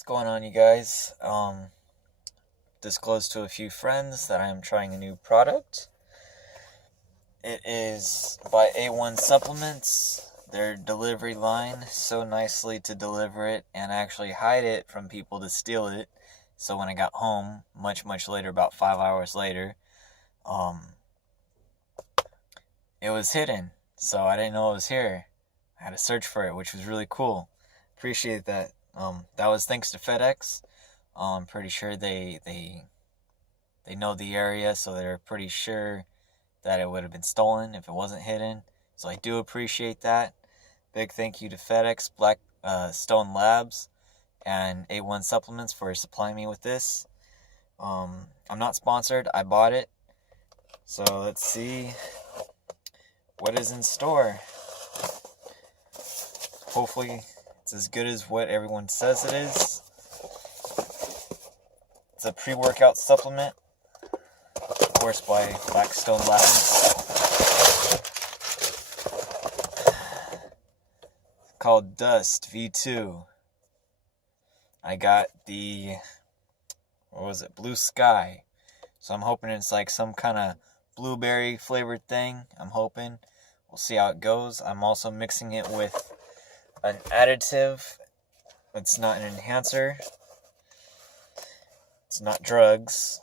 What's going on, you guys? Disclosed to a few friends that I am trying a new product. It is by A1 Supplements. Their delivery line, so nicely to deliver it and actually hide it from people to steal it. So when I got home, much later, about 5 hours later, it was hidden. So I didn't know it was here. I had to search for it, which was really cool. Appreciate that. That was thanks to FedEx. I'm pretty sure they know the area, so they're pretty sure that it would have been stolen if it wasn't hidden. So I do appreciate that. Big thank you to FedEx, Blackstone Labs, and A1 Supplements for supplying me with this. I'm not sponsored. I bought it. So let's see what is in store. Hopefully it's as good as what everyone says it is. It's a pre-workout supplement, of course, by Blackstone Labs. It's called Dust V2. I got the, Blue Sky. So I'm hoping it's like some kind of blueberry flavored thing. I'm hoping. We'll see how it goes. I'm also mixing it with an additive. It's not an enhancer. It's not drugs.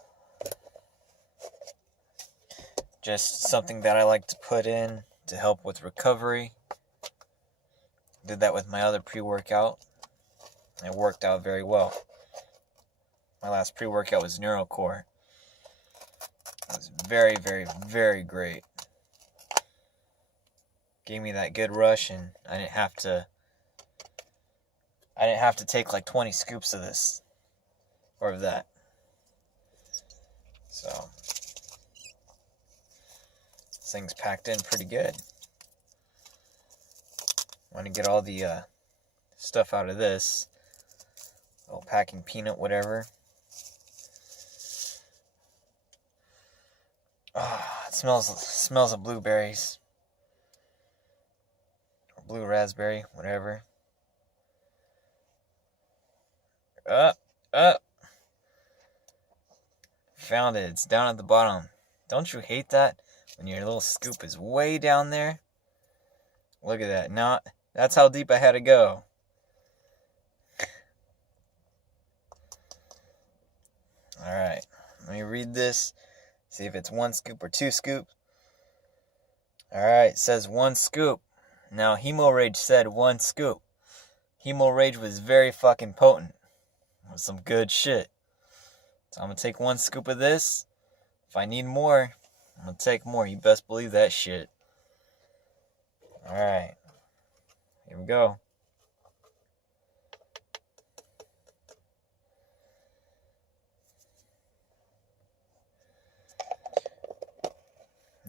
Just something that I like to put in to help with recovery. Did that with my other pre-workout. It worked out very well. My last pre-workout was NeuroCore. It was very, very great. Gave me that good rush, and I didn't have to take like 20 scoops of this or of that. So this thing's packed in pretty good. Want to get all the stuff out of this. Little packing peanut, whatever. It smells of blueberries. Or blue raspberry, whatever. Found it. It's down at the bottom. Don't you hate that? When your little scoop is way down there? Look at that. Now, that's how deep I had to go. Alright. Let me read this. See if it's 1 scoop or 2 scoops. Alright, it says 1 scoop. Now, Hemo Rage said 1 scoop. Hemo Rage was very fucking potent. It was some good shit. So I'm going to take 1 scoop of this. If I need more, I'm going to take more. You best believe that shit. Alright. Here we go.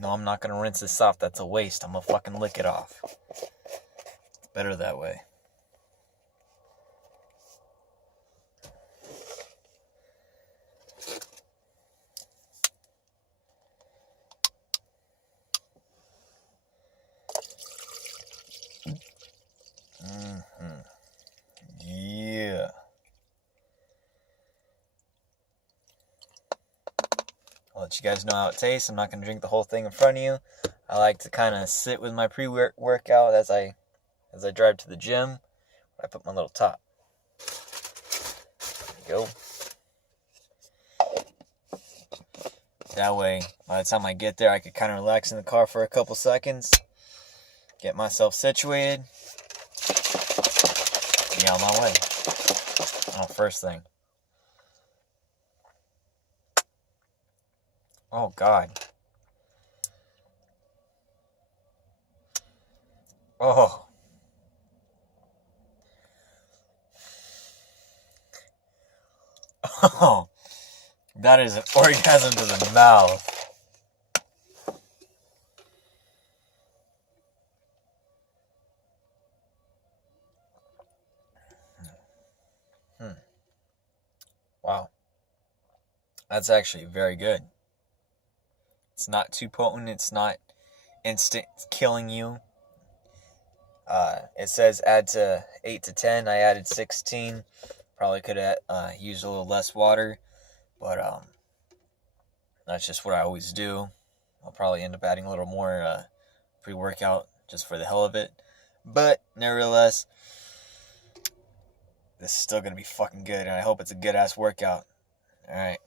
No, I'm not going to rinse this off. That's a waste. I'm going to fucking lick it off. It's better that way. Yeah. I'll let you guys know how it tastes. I'm not going to drink the whole thing in front of you. I like to kind of sit with my pre-workout as I drive to the gym. I put my little top. There you go. That way, by the time I get there, I could kind of relax in the car for a couple seconds. Get myself situated. Be on my way. First thing. Oh, God. Oh. Oh. That is an orgasm to the mouth. Wow. That's actually very good. It's not too potent. It's not instant killing you. It says add to 8 to 10. I added 16. Probably could have used a little less water, but that's just what I always do. I'll probably end up adding a little more pre-workout just for the hell of it. But nevertheless, this is still going to be fucking good, and I hope it's a good-ass workout. Alright.